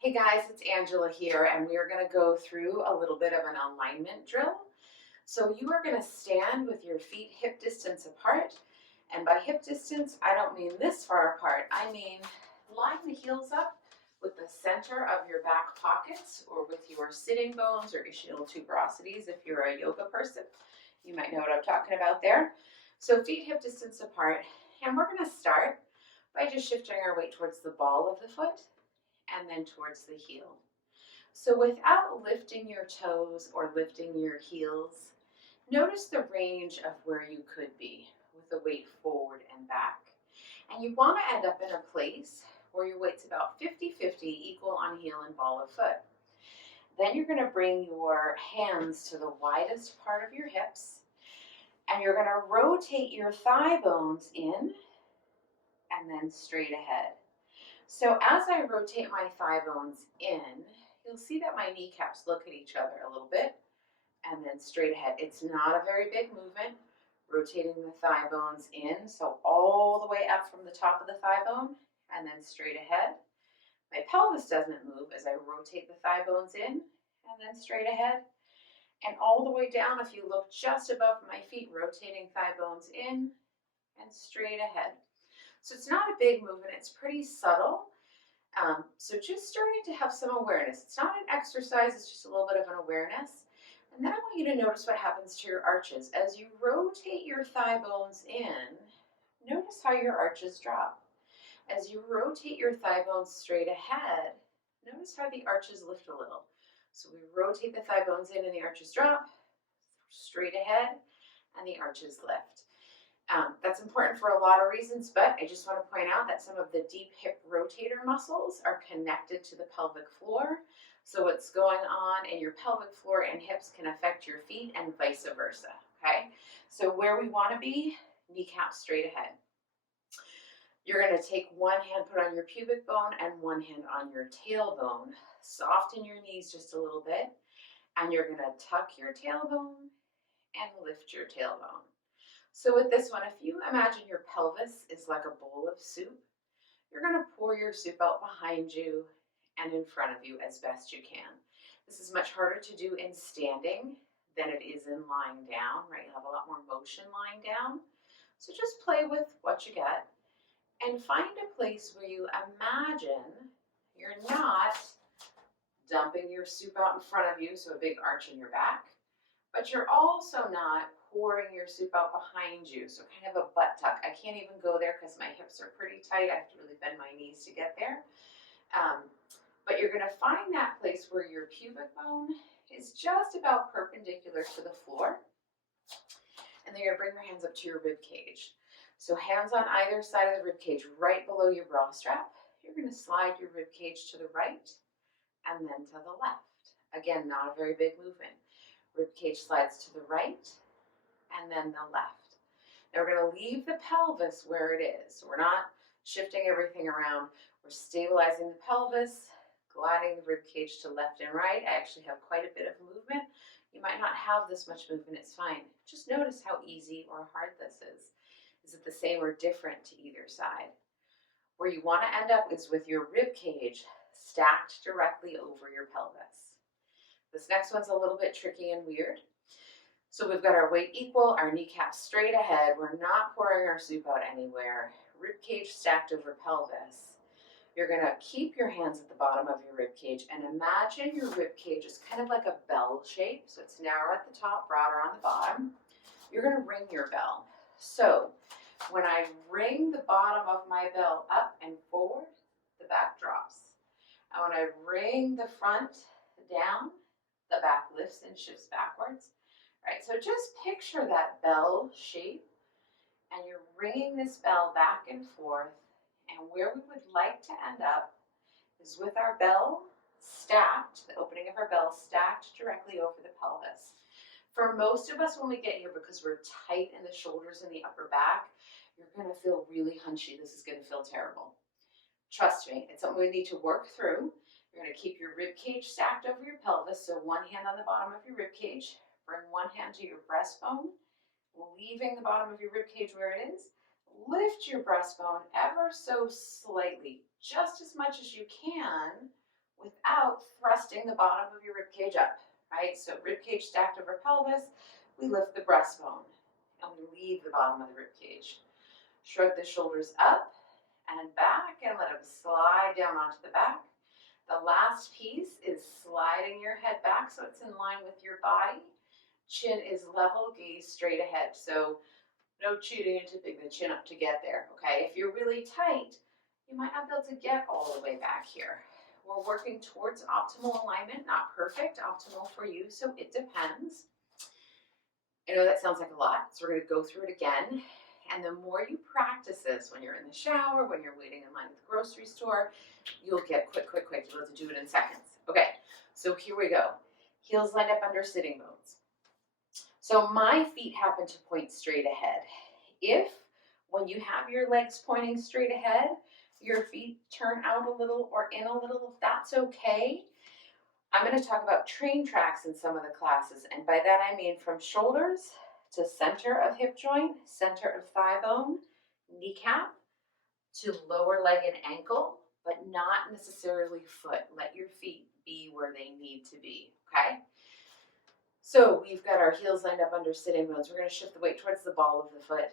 Hey guys, it's Angela here, and we are going to go through a little bit of an alignment drill. So you are going to stand with your feet hip distance apart. And by hip distance, I don't mean this far apart. I mean line the heels up with the center of your back pockets or with your sitting bones or ischial tuberosities if you're a yoga person. You might know what I'm talking about there. So feet hip distance apart. And we're going to start by just shifting our weight towards the ball of the foot and then towards the heel. So without lifting your toes or lifting your heels, notice the range of where you could be with the weight forward and back. And you want to end up in a place where your weight's about 50-50, equal on heel and ball of foot. Then you're going to bring your hands to the widest part of your hips, and you're going to rotate your thigh bones in and then straight ahead. So as I rotate my thigh bones in, you'll see that my kneecaps look at each other a little bit and then straight ahead. It's not a very big movement, rotating the thigh bones in, so all the way up from the top of the thigh bone and then straight ahead. My pelvis doesn't move as I rotate the thigh bones in and then straight ahead. And all the way down, if you look just above my feet, rotating thigh bones in and straight ahead. So it's not a big movement, it's pretty subtle. So just starting to have some awareness. It's not an exercise, it's just a little bit of an awareness. And then I want you to notice what happens to your arches. As you rotate your thigh bones in, notice how your arches drop. As you rotate your thigh bones straight ahead, notice how the arches lift a little. So we rotate the thigh bones in and the arches drop, straight ahead, and the arches lift. That's important for a lot of reasons, but I just want to point out that some of the deep hip rotator muscles are connected to the pelvic floor. So what's going on in your pelvic floor and hips can affect your feet and vice versa, okay? So where we want to be, kneecaps straight ahead. You're going to take one hand, put on your pubic bone, and one hand on your tailbone. Soften your knees just a little bit, and you're going to tuck your tailbone and lift your tailbone. So with this one, if you imagine your pelvis is like a bowl of soup, you're going to pour your soup out behind you and in front of you as best you can. This is much harder to do in standing than it is in lying down, right? You'll have a lot more motion lying down. So just play with what you get and find a place where you imagine you're not dumping your soup out in front of you, so a big arch in your back, but you're also not pouring your soup out behind you, so kind of a butt tuck. I can't even go there because my hips are pretty tight. I have to really bend my knees to get there. But you're going to find that place where your pubic bone is just about perpendicular to the floor. And then you're going to bring your hands up to your rib cage. So hands on either side of the rib cage, right below your bra strap. You're going to slide your rib cage to the right and then to the left. Again, not a very big movement. Rib cage slides to the right and then the left. Now we're going to leave the pelvis where it is. So we're not shifting everything around. We're stabilizing the pelvis, gliding the rib cage to left and right. I actually have quite a bit of movement. You might not have this much movement, it's fine. Just notice how easy or hard this is. Is it the same or different to either side? Where you want to end up is with your rib cage stacked directly over your pelvis. This next one's a little bit tricky and weird. So we've got our weight equal, our kneecaps straight ahead. We're not pouring our soup out anywhere. Rib cage stacked over pelvis. You're going to keep your hands at the bottom of your rib cage and imagine your rib cage is kind of like a bell shape. So it's narrow at the top, broader on the bottom. You're going to ring your bell. So when I ring the bottom of my bell up and forward, the back drops. And when I ring the front down, the back lifts and shifts backwards. Right, so just picture that bell shape, and you're ringing this bell back and forth, and where we would like to end up is with our bell stacked, the opening of our bell stacked directly over the pelvis. For most of us when we get here, because we're tight in the shoulders and the upper back, you're going to feel really hunchy. This is going to feel terrible. Trust me, it's something we need to work through. You're going to keep your rib cage stacked over your pelvis, so one hand on the bottom of your rib cage. Bring one hand to your breastbone, leaving the bottom of your rib cage where it is. Lift your breastbone ever so slightly, just as much as you can, without thrusting the bottom of your rib cage up, right? So rib cage stacked over pelvis, we lift the breastbone and we leave the bottom of the rib cage. Shrug the shoulders up and back and let them slide down onto the back. The last piece is sliding your head back so it's in line with your body. Chin is level, gaze straight ahead. So no cheating and tipping the chin up to get there, okay? If you're really tight, you might not be able to get all the way back here. We're working towards optimal alignment, not perfect, optimal for you, so it depends. I know that sounds like a lot, so we're gonna go through it again. And the more you practice this when you're in the shower, when you're waiting in line at the grocery store, you'll get quick. You'll be able to do it in seconds. Okay, so here we go. Heels lined up under sitting bones. So my feet happen to point straight ahead. If, when you have your legs pointing straight ahead, your feet turn out a little or in a little, that's okay. I'm going to talk about train tracks in some of the classes, and by that I mean from shoulders to center of hip joint, center of thigh bone, kneecap, to lower leg and ankle, but not necessarily foot. Let your feet be where they need to be, okay? So we've got our heels lined up under sitting bones. We're going to shift the weight towards the ball of the foot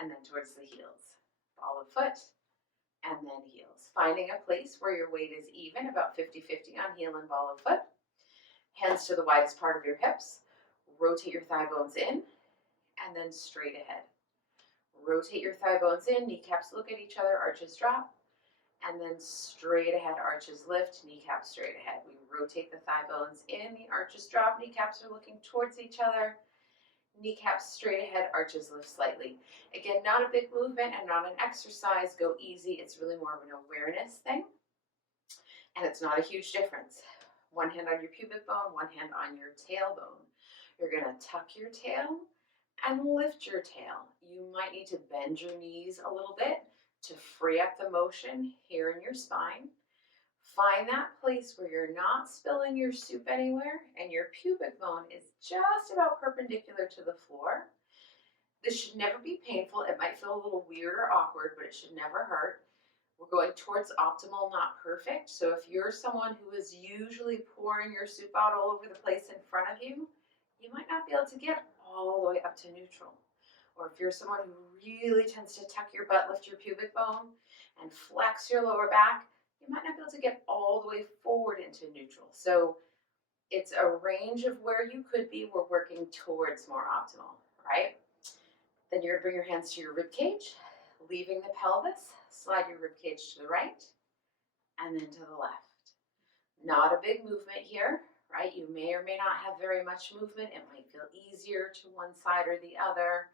and then towards the heels. Ball of foot and then heels. Finding a place where your weight is even, about 50-50 on heel and ball of foot. Hands to the widest part of your hips. Rotate your thigh bones in and then straight ahead. Rotate your thigh bones in, kneecaps look at each other, arches drop, and then straight ahead, arches lift, kneecaps straight ahead. We rotate the thigh bones in, the arches drop, kneecaps are looking towards each other, kneecaps straight ahead, arches lift slightly. Again, not a big movement and not an exercise. Go easy. It's really more of an awareness thing. And it's not a huge difference. One hand on your pubic bone, one hand on your tailbone. You're going to tuck your tail and lift your tail. You might need to bend your knees a little bit to free up the motion here in your spine. Find that place where you're not spilling your soup anywhere and your pubic bone is just about perpendicular to the floor. This should never be painful. It might feel a little weird or awkward, but it should never hurt. We're going towards optimal, not perfect. So if you're someone who is usually pouring your soup out all over the place in front of you, you might not be able to get all the way up to neutral. Or if you're someone who really tends to tuck your butt, lift your pubic bone, and flex your lower back, you might not be able to get all the way forward into neutral. So it's a range of where you could be. We're working towards more optimal, right? Then you're gonna bring your hands to your rib cage, leaving the pelvis, slide your rib cage to the right, and then to the left. Not a big movement here, right? You may or may not have very much movement. It might feel easier to one side or the other.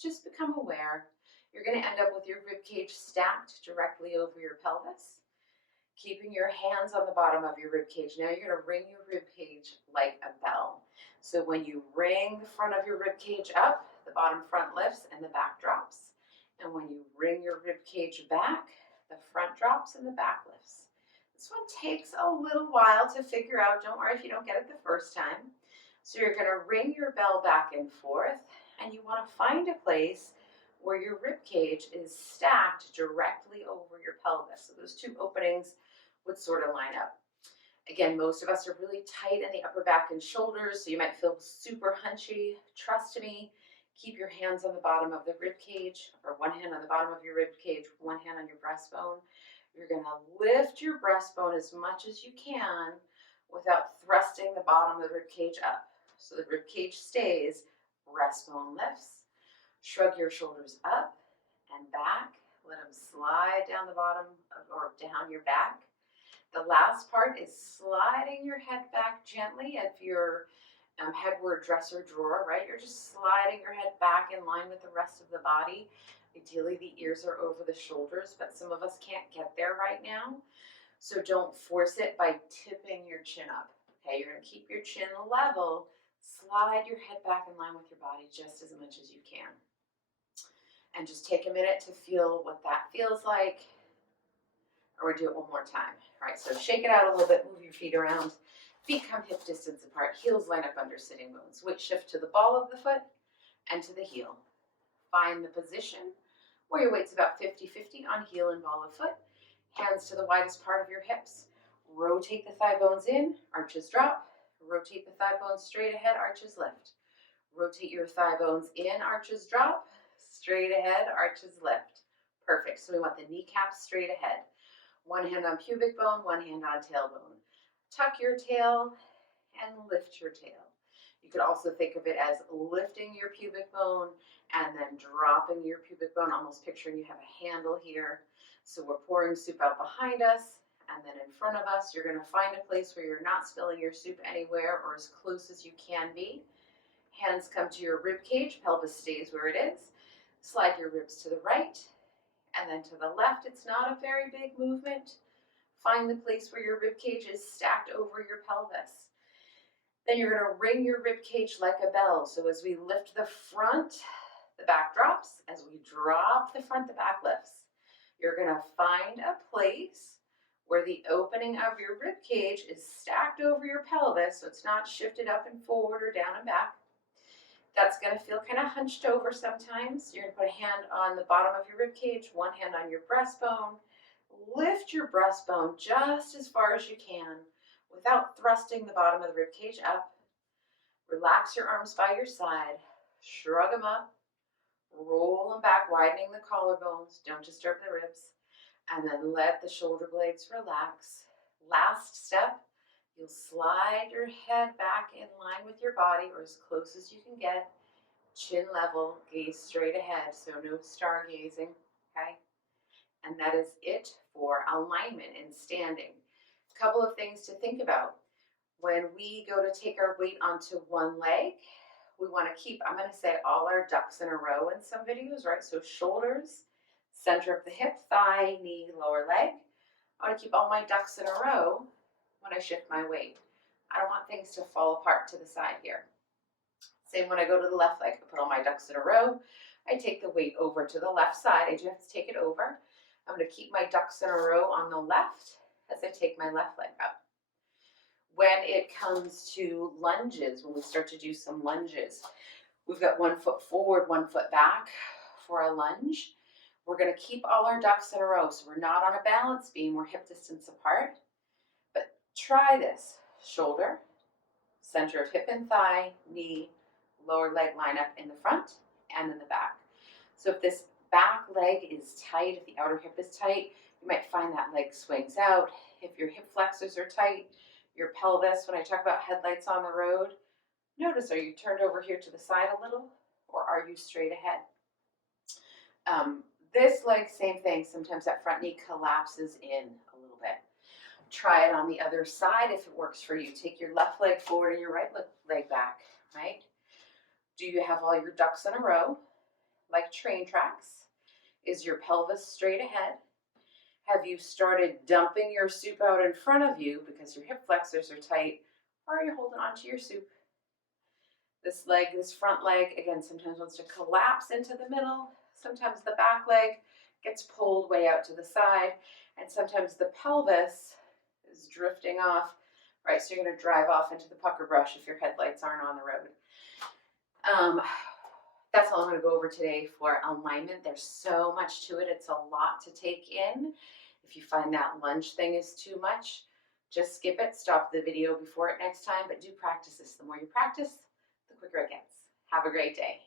Just become aware. You're going to end up with your rib cage stacked directly over your pelvis, keeping your hands on the bottom of your rib cage. Now you're going to ring your rib cage like a bell. So when you ring the front of your rib cage up, the bottom front lifts and the back drops. And when you ring your rib cage back, the front drops and the back lifts. This one takes a little while to figure out. Don't worry if you don't get it the first time. So you're going to ring your bell back and forth, and you want to find a place where your rib cage is stacked directly over your pelvis. So those two openings would sort of line up. Again, most of us are really tight in the upper back and shoulders, so you might feel super hunchy. Trust me, keep your hands on the bottom of the rib cage, or one hand on the bottom of your rib cage, one hand on your breastbone. You're going to lift your breastbone as much as you can without thrusting the bottom of the rib cage up. So the rib cage stays, breastbone lifts. Shrug your shoulders up and back. Let them slide down the bottom or down your back. The last part is sliding your head back gently. If your head were a dresser drawer, right? You're just sliding your head back in line with the rest of the body. Ideally, the ears are over the shoulders, but some of us can't get there right now. So don't force it by tipping your chin up. Okay, you're going to keep your chin level. Slide your head back in line with your body just as much as you can. And just take a minute to feel what that feels like. Or we'll do it one more time. All right, so shake it out a little bit, move your feet around. Feet come hip distance apart, heels line up under sitting bones. Weight shift to the ball of the foot and to the heel. Find the position where your weight's about 50-50 on heel and ball of foot. Hands to the widest part of your hips. Rotate the thigh bones in, arches drop. Rotate the thigh bones straight ahead, arches lift. Rotate your thigh bones in, arches drop. Straight ahead, arches lift. Perfect. So we want the kneecaps straight ahead. One hand on pubic bone, one hand on tailbone. Tuck your tail and lift your tail. You could also think of it as lifting your pubic bone and then dropping your pubic bone, almost picturing you have a handle here. So we're pouring soup out behind us, and then in front of us, you're gonna find a place where you're not spilling your soup anywhere or as close as you can be. Hands come to your rib cage, pelvis stays where it is. Slide your ribs to the right and then to the left. It's not a very big movement. Find the place where your rib cage is stacked over your pelvis. Then you're going to ring your rib cage like a bell. So as we lift the front, the back drops. As we drop the front, the back lifts. You're going to find a place where the opening of your rib cage is stacked over your pelvis, so it's not shifted up and forward or down and back. That's going to feel kind of hunched over sometimes. You're going to put a hand on the bottom of your rib cage, one hand on your breastbone. Lift your breastbone just as far as you can without thrusting the bottom of the rib cage up. Relax your arms by your side. Shrug them up. Roll them back, widening the collarbones. Don't disturb the ribs. And then let the shoulder blades relax. Last step. You'll slide your head back in line with your body or as close as you can get. Chin level, gaze straight ahead, so no stargazing, okay? And that is it for alignment in standing. A couple of things to think about. When we go to take our weight onto one leg, we want to keep, I'm going to say all our ducks in a row in some videos, right? So shoulders, center of the hip, thigh, knee, lower leg. I want to keep all my ducks in a row when I shift my weight. I don't want things to fall apart to the side here. Same when I go to the left leg, I put all my ducks in a row. I take the weight over to the left side. I do have to take it over. I'm going to keep my ducks in a row on the left as I take my left leg up. When it comes to lunges, when we start to do some lunges, we've got 1 foot forward, 1 foot back for a lunge. We're going to keep all our ducks in a row. So we're not on a balance beam, we're hip distance apart. But try this. Shoulder, center of hip and thigh, knee, lower leg line up in the front and in the back. So if this back leg is tight, if the outer hip is tight, you might find that leg swings out. If your hip flexors are tight, your pelvis, when I talk about headlights on the road, notice, are you turned over here to the side a little or are you straight ahead? This leg, same thing. Sometimes that front knee collapses in a little bit. Try it on the other side if it works for you. Take your left leg forward and your right leg back, right? Do you have all your ducks in a row, like train tracks? Is your pelvis straight ahead? Have you started dumping your soup out in front of you because your hip flexors are tight, or are you holding on to your soup? This leg, this front leg, again, sometimes wants to collapse into the middle. Sometimes the back leg gets pulled way out to the side, and sometimes the pelvis is drifting off, right? So you're going to drive off into the pucker brush if your headlights aren't on the road. That's all I'm going to go over today for alignment. There's so much to it. It's a lot to take in. If you find that lunge thing is too much, just skip it. Stop the video before it next time, but do practice this. The more you practice, the quicker it gets. Have a great day.